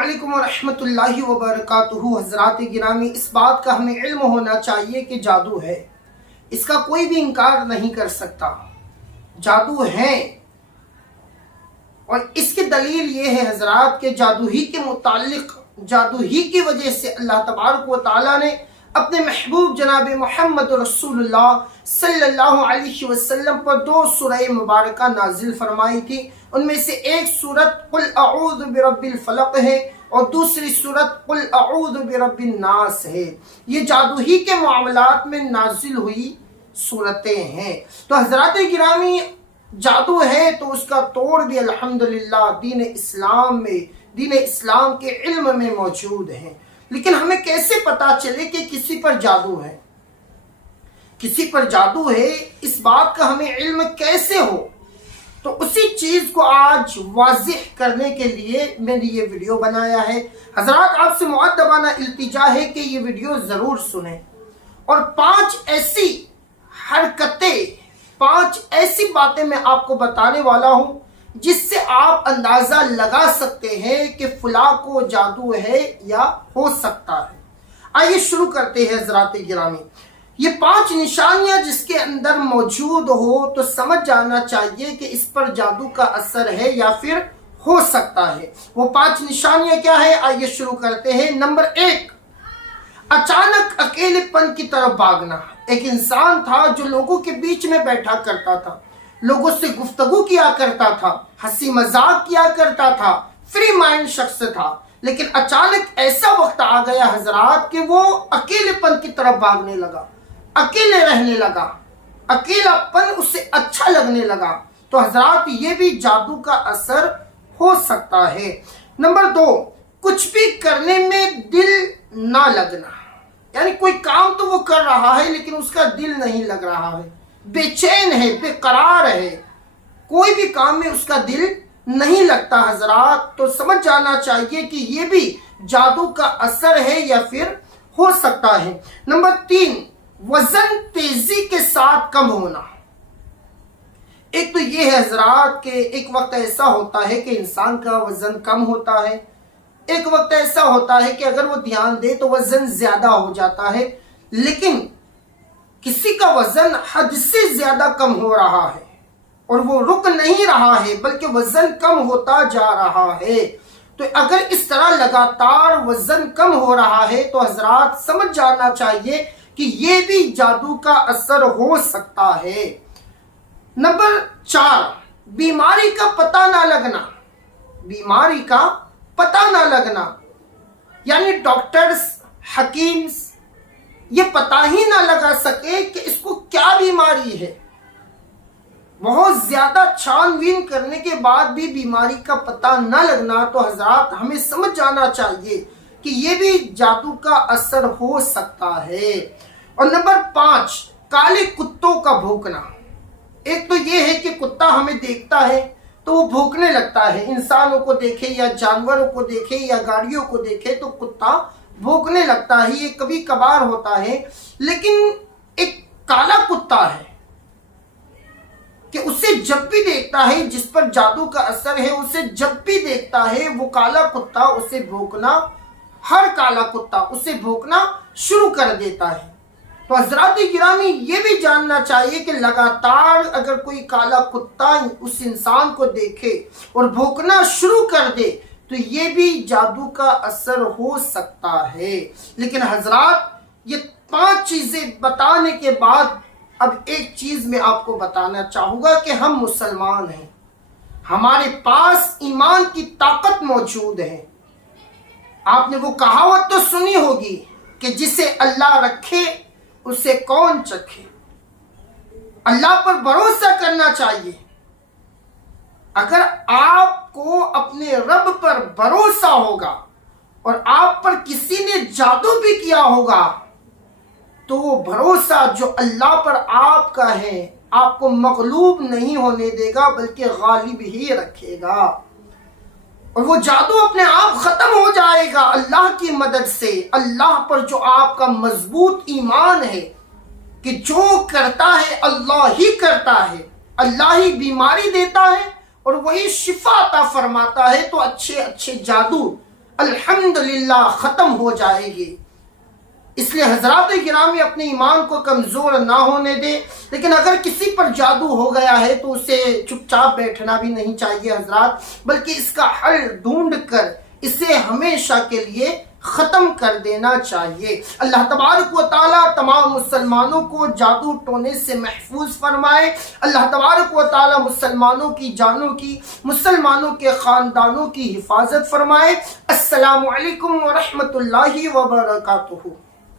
अस्सलामुअलैकुम वरहमतुल्लाहि वबरकातुहू। हज़रात गिरामी, इस बात का हमें इल्म होना चाहिए कि जादू है, इसका कोई भी इनकार नहीं कर सकता। जादू है और इसकी दलील ये है हज़रात के जादू ही के मुताल्लिक़, जादू ही की वजह से अल्लाह तबारक व तआला ने अपने महबूब जनाब मोहम्मद रसूलुल्लाह सल्लल्लाहु अलैहि वसल्लम पर दो सूरह मुबारका नाजिल फरमाई थी। उनमें से एक सूरत कुल अऊज़ु बिरब्बिल फलक है और दूसरी सूरत कुल अऊज़ु बिरब्बिन नास है। ये जादू ही के मामलात में नाजिल हुई सूरतें हैं। तो हज़रात गिरामी, जादू है तो उसका तोड़ भी अल्हम्दुलिल्लाह दीन इस्लाम में, दीन इस्लाम के इल्म में मौजूद है। लेकिन हमें कैसे पता चले कि किसी पर जादू है, किसी पर जादू है, इस बात का हमें इल्म कैसे हो? तो उसी चीज को आज वाज़िह करने के लिए मैंने ये वीडियो बनाया है। हजरात, आपसे मुअद्दबाना इल्तिजा है कि ये वीडियो जरूर सुने और 5 ऐसी हरकतें, 5 ऐसी बातें मैं आपको बताने वाला हूं जिससे आप अंदाजा लगा सकते हैं कि फुला को जादू है या हो सकता है। आइए शुरू करते हैं हज़रात गिरामी। ये 5 निशानियां जिसके अंदर मौजूद हो तो समझ जाना चाहिए कि इस पर जादू का असर है या फिर हो सकता है। वो 5 निशानियां क्या है, आइए शुरू करते हैं। नंबर 1, अचानक अकेलेपन की तरफ भागना। एक इंसान था जो लोगों के बीच में बैठा करता था, लोगों से गुफ्तगू किया करता था, हंसी मजाक किया करता था, फ्री माइंड शख्स था। लेकिन अचानक ऐसा वक्त आ गया हजरात कि वो अकेलेपन की तरफ भागने लगा, अकेले रहने लगा, अकेलापन उसे अच्छा लगने लगा। तो हजरात, ये भी जादू का असर हो सकता है। नंबर 2, कुछ भी करने में दिल ना लगना। यानी कोई काम तो वो कर रहा है लेकिन उसका दिल नहीं लग रहा है, बेचैन है, बेकरार है, कोई भी काम में उसका दिल नहीं लगता हजरात। तो समझ जाना चाहिए कि ये भी जादू का असर है या फिर हो सकता है। नंबर 3, वजन तेजी के साथ कम होना। एक तो ये है हजरात कि एक वक्त ऐसा होता है कि इंसान का वजन कम होता है, एक वक्त ऐसा होता है कि अगर वो ध्यान दे तो वजन ज्यादा हो जाता है। लेकिन किसी का वजन हद से ज्यादा कम हो रहा है और वो रुक नहीं रहा है बल्कि वजन कम होता जा रहा है। तो अगर इस तरह लगातार वजन कम हो रहा है तो हजरात समझ जाना चाहिए कि ये भी जादू का असर हो सकता है। नंबर 4, बीमारी का पता ना लगना। बीमारी का पता ना लगना यानी डॉक्टर्स, हकीम्स ये पता ही ना लगा सके कि इसको क्या बीमारी है। बहुत ज्यादा छानबीन करने के बाद भी बीमारी का पता ना लगना, तो हजरात हमें समझ जाना चाहिए कि ये भी जादू का असर हो सकता है। और नंबर 5, काले कुत्तों का भौंकना। एक तो ये है कि कुत्ता हमें देखता है तो वो भौंकने लगता है, इंसानों को देखे या जानवरों को देखे या गाड़ियों को देखे तो कुत्ता भौंकने लगता है, ये कभी कभार होता है। लेकिन एक काला कुत्ता है कि उसे जब भी देखता है, जिस पर जादू का असर है, उसे जब भी देखता है वो काला कुत्ता उसे भौंकना, हर काला कुत्ता उसे भौंकना शुरू कर देता है। तो हज़रात गिरामी, ये भी जानना चाहिए कि लगातार अगर कोई काला कुत्ता उस इंसान को देखे और भौंकना शुरू कर दे तो ये भी जादू का असर हो सकता है। लेकिन हजरात, ये 5 चीजें बताने के बाद अब एक चीज मैं आपको बताना चाहूंगा कि हम मुसलमान हैं, हमारे पास ईमान की ताकत मौजूद है। आपने वो कहावत तो सुनी होगी कि जिसे अल्लाह रखे उसे कौन चखे। अल्लाह पर भरोसा करना चाहिए। अगर आपको अपने रब पर भरोसा होगा और आप पर किसी ने जादू भी किया होगा तो वो भरोसा जो अल्लाह पर आपका है आपको मगलूब नहीं होने देगा बल्कि गालिब ही रखेगा और वो जादू अपने आप खत्म हो जाएगा अल्लाह की मदद से। अल्लाह पर जो आपका मजबूत ईमान है कि जो करता है अल्लाह ही करता है, अल्लाह ही बीमारी देता है और वही शिफा अता फरमाता है, तो अच्छे अच्छे जादू الحمدللہ ختم ہو جائے گی۔ اس لیے حضرات گرامی اپنے ایمان کو کمزور نہ ہونے دے، لیکن اگر کسی پر جادو ہو گیا ہے تو اسے چپ چاپ بیٹھنا بھی نہیں چاہیے حضرات، بلکہ اس کا حل ڈھونڈ کر اسے ہمیشہ کے لیے ختم کر دینا چاہیے۔ اللہ تبارک و تعالیٰ تمام مسلمانوں کو جادو ٹونے سے محفوظ فرمائے۔ اللہ تبارک و تعالیٰ مسلمانوں کی جانوں کی، مسلمانوں کے خاندانوں کی حفاظت فرمائے۔ السلام علیکم ورحمۃ اللہ وبرکاتہ۔